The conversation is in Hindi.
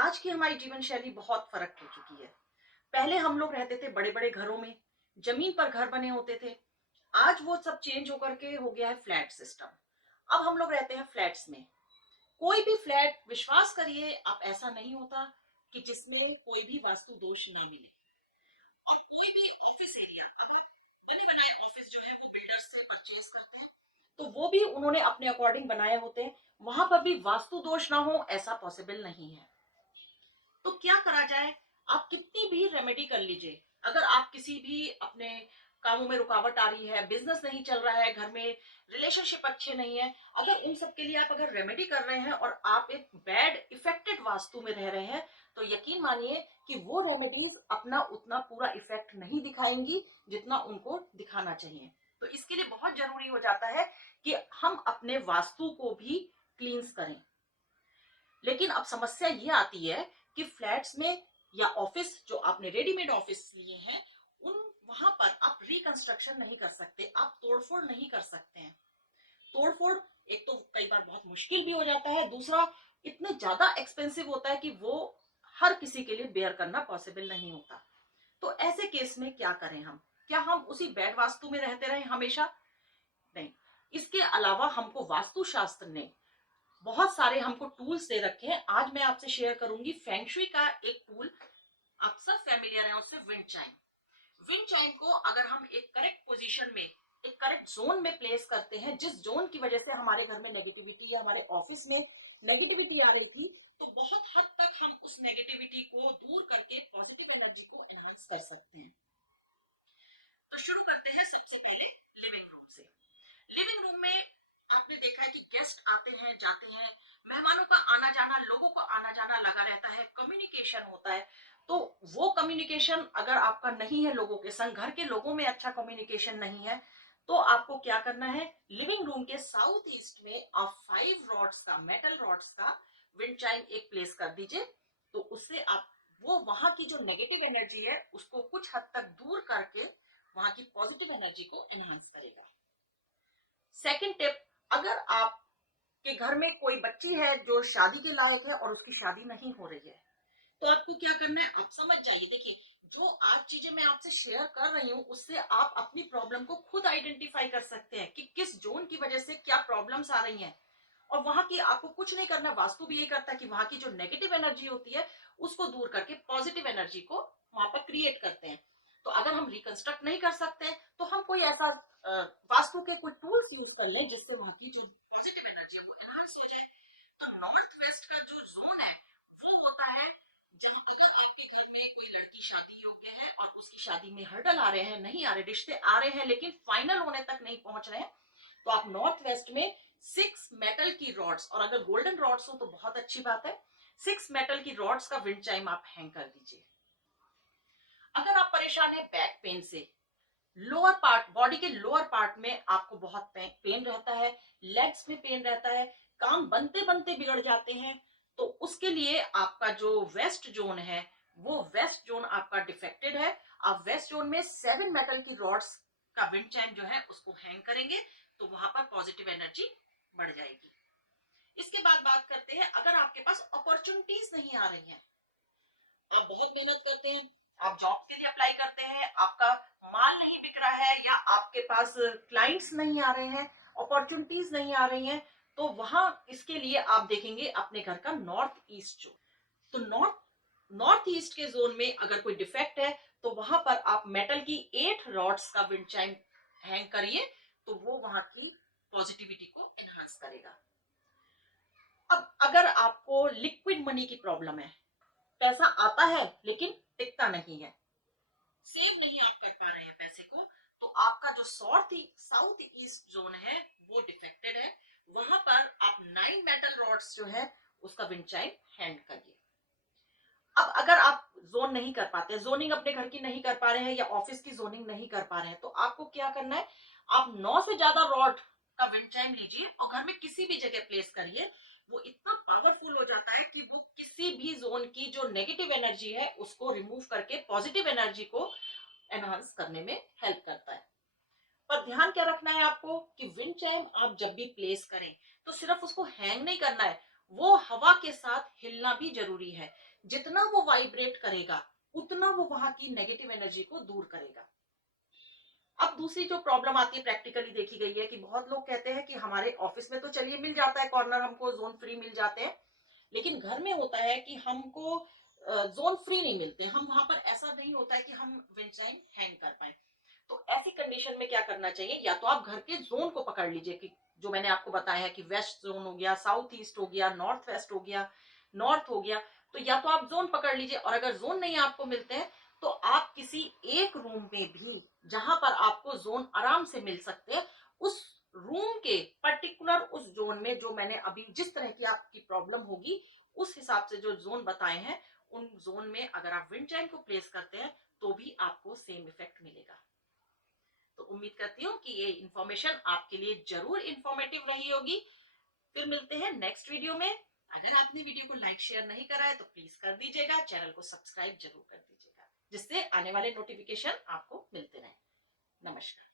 आज की हमारी जीवन शैली बहुत फर्क हो चुकी है। पहले हम लोग रहते थे बड़े बड़े घरों में, जमीन पर घर बने होते थे। आज वो सब चेंज होकर के हो गया है फ्लैट सिस्टम। अब हम लोग रहते हैं फ्लैट्स में। कोई भी फ्लैट, विश्वास करिए आप, ऐसा नहीं होता कि जिसमें कोई भी वास्तु दोष ना मिले। और कोई भी ऑफिस एरिया, अब आप बने बनाए ऑफिस जो है वो बिल्डर्स से परचेज करते हैं, तो वो भी उन्होंने अपने अकॉर्डिंग बनाए होते हैं। वहां पर भी वास्तु दोष ना हो ऐसा पॉसिबल नहीं है। तो क्या करा जाए? आप कितनी भी रेमेडी कर लीजिए, अगर आप किसी भी अपने कामों में रुकावट आ रही है, बिजनेस नहीं चल रहा है, घर में रिलेशनशिप अच्छे नहीं है, अगर उन सब के लिए आप अगर रेमेडी कर रहे हैं और आप एक बैड इफेक्टेड वास्तु में रह रहे हैं, तो यकीन मानिए कि वो रेमेडीज अपना उतना पूरा इफेक्ट नहीं दिखाएंगी जितना उनको दिखाना चाहिए। तो इसके लिए बहुत जरूरी हो जाता है कि हम अपने वास्तु को भी क्लींस करें। लेकिन अब समस्या ये आती है कि फ्लैट्स में या ऑफिस जो आपने रेडीमेड ऑफिस लिए हैं, उन वहां पर आप रिकंस्ट्रक्शन नहीं कर सकते, आप तोड़फोड़ नहीं कर सकते हैं। तोड़फोड़ एक तो कई बार बहुत मुश्किल भी हो जाता है, दूसरा इतना ज्यादा एक्सपेंसिव होता है कि वो हर किसी के लिए बेयर करना पॉसिबल नहीं होता। तो ऐसे केस में क्या करें हम? क्या हम उसी बैड वास्तु में रहते रहें हमेशा? नहीं। इसके अलावा हमको वास्तु शास्त्र ने बहुत सारे हमको टूल्स दे रखे हैं। आज मैं आपसे शेयर करूंगी फेंगशुई का एक टूल। आप सब फैमिलियर हैं उससे, विंड चाइम। विंड चाइम को अगर हम एक करेक्ट पोजीशन में, एक करेक्ट जोन में प्लेस करते हैं, जिस जोन की वजह से हमारे घर में नेगेटिविटी या हमारे ऑफिस में नेगेटिविटी आ रही थी, तो बहुत हद तक हम उस नेगेटिविटी को दूर करके पॉजिटिव एनर्जी को एनहांस कर सकते हैं। तो शुरू करते हैं सबसे पहले लिविंग रूम से। लिविंग रूम में आपने देखा है कि गेस्ट आते हैं जाते हैं, मेहमानों का आना जाना, लोगों को आना जाना लगा रहता है, कम्युनिकेशन होता है। तो वो कम्युनिकेशन अगर आपका नहीं है लोगों के संग, घर के लोगों में अच्छा कम्युनिकेशन नहीं है, तो आपको क्या करना है? लिविंग रूम के साउथ ईस्ट में आप 5 रॉड्स का, मेटल रॉड्स का विंड चाइम एक प्लेस कर दीजिए। तो उससे आप वो वहां की जो नेगेटिव एनर्जी है उसको कुछ हद तक दूर करके वहां की पॉजिटिव एनर्जी को एनहांस करेगा। सेकंड टिप, अगर आपके घर में कोई बच्ची है जो शादी के लायक है और उसकी शादी नहीं हो रही है, तो आपको क्या करना है? आप समझ जाइए। देखिए, जो आज चीजें मैं आपसे शेयर कर रही हूँ उससे आप अपनी प्रॉब्लम को खुद आइडेंटिफाई कर सकते हैं कि किस जोन की वजह से क्या प्रॉब्लम्स आ रही हैं। और वहां की आपको कुछ नहीं करना, वास्तु भी यही करता है कि वहां की जो नेगेटिव एनर्जी होती है उसको दूर करके पॉजिटिव एनर्जी को वहां पर क्रिएट करते हैं। तो अगर हम रिकंस्ट्रक्ट नहीं कर सकते तो हम कोई ऐसा अ, वास्तु के कोई टूल्स यूज कर लें जिससे वहां की जो पॉजिटिव एनर्जी है वो एनहांस हो जाए। तो नॉर्थ वेस्ट का जो जोन है वो होता है जहां अगर आपके घर में कोई लड़की शादी योग्य है और उसकी शादी में हर्डल आ रहे हैं, नहीं आ रहे, रिश्ते आ रहे हैं लेकिन फाइनल होने तक नहीं पहुंच रहे हैं, तो आप नॉर्थ वेस्ट में 6 मेटल की रॉड्स, और अगर गोल्डन रॉड्स हो तो बहुत अच्छी बात है, 6 मेटल की रॉड्स का विंड चाइम आप हैंग कर दीजिए। अगर आप परेशान है बैक पेन से, लोअर पार्ट, बॉडी के लोअर पार्ट में आपको बहुत पेन रहता है, लेग्स में पेन रहता है, काम बनते बनते बिगड़ जाते हैं, तो उसके लिए आपका जो वेस्ट जोन है वो वेस्ट जोन आपका डिफेक्टेड है। आप वेस्ट जोन में 7 मेटल की रॉड्स का विंड चाइम जो है उसको हैंग करेंगे, तो वहां पर पॉजिटिव एनर्जी बढ़ जाएगी। इसके बाद बात करते हैं, अगर आपके पास अपॉर्चुनिटीज नहीं आ रही हैं, आप बहुत मेहनत करते हैं, आप जॉब के लिए अप्लाई करते हैं, आपका माल नहीं बिक रहा है या आपके पास क्लाइंट्स नहीं आ रहे हैं, अपॉर्चुनिटीज नहीं आ रही हैं, तो वहां इसके लिए आप देखेंगे अपने घर का नॉर्थ ईस्ट जो, तो नॉर्थ ईस्ट के जोन में अगर कोई डिफेक्ट है तो वहां पर आप मेटल की 8 रॉड्स का विंड चाइम हैंग करिए, तो वो वहां की पॉजिटिविटी को एनहांस करेगा। अब अगर आपको लिक्विड मनी की प्रॉब्लम है, पैसा आता है लेकिन टिकता नहीं है, सेव नहीं आप कर पा रहे हैं पैसे को, तो आपका जो साउथ ईस्ट जोन है वो डिफेक्टेड है। वहां पर आप 9 मेटल रॉड्स जो है उसका विंड चाइम हैंग करिए। अब अगर आप जोन नहीं कर पाते, जोनिंग अपने घर की नहीं कर पा रहे हैं या ऑफिस की जोनिंग नहीं कर पा रहे हैं, तो आपको क्या करना है? आप 9 से ज्यादा रॉड का विंड चाइम लीजिए और घर में किसी भी जगह प्लेस करिए। वो इतना पावरफुल हो जाता है कि वो किसी भी जोन की जो नेगेटिव एनर्जी है उसको रिमूव करके पॉजिटिव एनर्जी को एनहांस करने में हेल्प करता है। पर ध्यान क्या रखना है आपको कि विंड चाइम आप जब भी प्लेस करें तो सिर्फ उसको हैंग नहीं करना है, वो हवा के साथ हिलना भी जरूरी है। जितना वो वाइब्रेट करेगा उतना वो वहां की नेगेटिव एनर्जी को दूर करेगा। अब दूसरी जो प्रॉब्लम आती है प्रैक्टिकली देखी गई है कि बहुत लोग कहते हैं कि हमारे ऑफिस में तो चलिए मिल जाता है कॉर्नर, हमको जोन फ्री मिल जाते हैं, लेकिन घर में होता है कि हमको जोन फ्री नहीं मिलते। हम वहां पर ऐसा नहीं होता है कि हम विंडचाइन हैंग कर पाए। तो ऐसी कंडीशन में क्या करना चाहिए, या तो आप घर के जोन को पकड़ लीजिए कि जो मैंने आपको बताया है कि वेस्ट जोन हो गया, साउथ ईस्ट हो गया, नॉर्थ वेस्ट हो गया, नॉर्थ हो गया। तो या तो आप जोन पकड़ लीजिए, और अगर जोन नहीं आपको मिलते हैं तो आप किसी एक रूम में भी जहां पर आपको जोन आराम से मिल सकते हैं, उस रूम के पर्टिकुलर उस जोन में जो मैंने अभी जिस तरह की आपकी प्रॉब्लम होगी उस हिसाब से जो जोन बताए हैं, उन जोन में अगर आप विंड चाइम को प्लेस करते हैं तो भी आपको सेम इफेक्ट मिलेगा। तो उम्मीद करती हूँ कि ये इंफॉर्मेशन आपके लिए जरूर इंफॉर्मेटिव रही होगी। फिर मिलते हैं नेक्स्ट वीडियो में। अगर आपने वीडियो को लाइक शेयर नहीं करा है तो प्लीज कर दीजिएगा, चैनल को सब्सक्राइब जरूर कर दीजिएगा, जिससे आने वाले नोटिफिकेशन आपको मिलते रहे। नमस्कार।